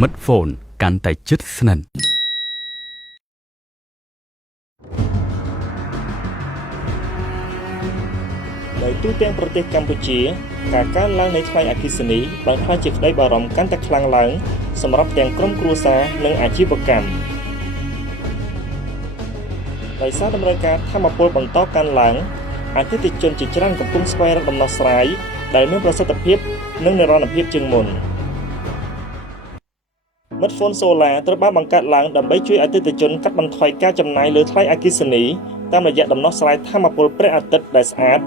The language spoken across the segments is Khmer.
មិត្តហ្វូនកាន់តែជិតស្និទ្ធនៅទូទាំងប្រទេសកម្ពុជាការកើនឡើងនៃថ្លៃអគ្គិសនីបានក្លាយជាក្តីបារម្ភកាន់តែខ្លាំងឡើងសម្រាប់ទាំងក្រុមគ្រួសារនិងអាជីវកម្មដោយសារតម្រូវការថាមពលបន្តកើនឡើងអតិថិជនជាច្រើនកំពុងស្វែងរកដំណោះស្រាយដែលមានប្រសិទ្ធភាពនិងនិរន្តរភាពជាងមុនមិត្តហ្វូនសូឡាត្រូវបានបង្កើតឡើងដើម្បីជួយអតិថិជនកាត់បន្ថយការចំណាយលើថ្លៃអគ្គិសនីតាមរយៈដំណោះស្រាយថាមពលព្រះអាទិត្យដែលស្អាត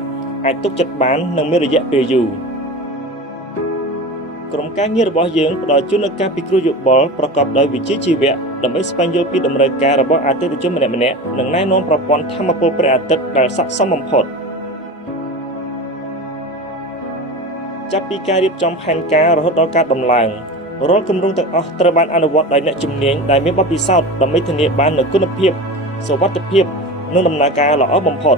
អាចទុកចិត្តបាននិងមានរយៈពេលយូរក្រុមការងាររបស់យើងផ្ដល់ជូននូវការពិគ្រោះយោបល់ប្រកបដោយវិជ្ជាជីវៈដើម្បីស្វែងយល់ពីតម្រូវការរបស់អតិថិជនម្នាក់ៗនិងណែនាំប្រព័ន្ធថាមពលព្រះអាទិត្យដែលស័ក្តិសមបំផុតចាប់ពីការរៀបចំផែនការរហូតដល់ការដំឡើងរាល់គម្រោងទាំងអស់ត្រូវបានអនុវត្តដោយអ្នកជំនាញដែលមានបទពិសោធន៍ដើម្បីធានាបាននូវគុណភាពសុវត្ថិភាពនិងដំណើរការល្អបំផុត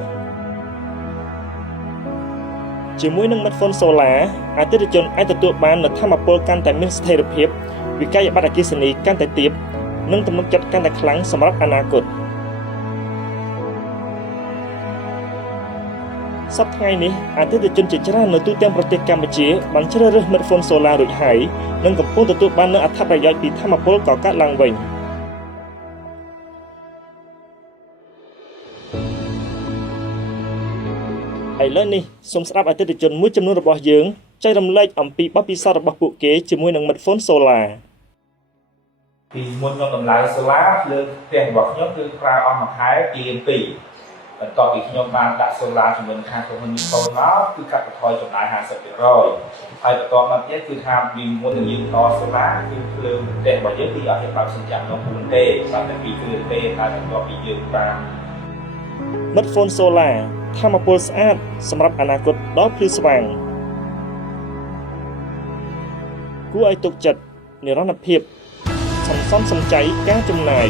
ជាមួយនឹង Smartphone Solar អតិថិជនអាចទទួលបាននូវថាមពលកាន់តែមានស្ថិរភាពវិក័យប័ត្រអគ្គិសនីកាន់តែទាបនិងទំនុកចិត្តកាន់តែខ្លាំងសម្រាប់អនាគតសប្តាហ៍ថ្ងៃនេះអតិថិជនជាច្រើននៅទូទាំងប្រទេសកម្ពុជាបានជ្រើសរើស Smartphone Solar រួចហើយនិងកំពុងទទួលបាននូវអត្ថប្រយោជន៍ពីថាមពលកកើតឡើងវិញឥឡូវនេះសូមស្ដាប់អតិថិជនមួយចំនួនរបស់យើងចែករំលែកអំពីបទពិសោធន៍របស់ពួកគេជាមួយនឹង Smartphone Solar ពីមុនខ្ញុំដំឡើង Solar លើផ្ទះរបស់ខ្ញុំគឺប្រើអស់មួយខែ2លាន2បន្ទាប់ពីខ្ញុំបានដាក់ Solar ជាមួយនឹងខាងក្រុមហ៊ុន Mifone មកគឺកាត់បន្ថយចំណាយ 50% ហើយបន្ទាប់មកទៀតគឺថាពីមុននឹងយើងត Solar គឺភ្លើងផ្ទះរបស់យើងគឺអត់ទេបើសិនចាំខ្ញុំពុំទេបាទតែពីគឺទេតែបន្ទាប់ពីយើងបាន Smartphone Solar ថាមពលស្អាតសម្រាប់អនាគតដ៏ភ្លឺស្វាងគួរឲ្យទុកចិត្តនិរន្តរភាពសន្សំសំចៃការចំណាយ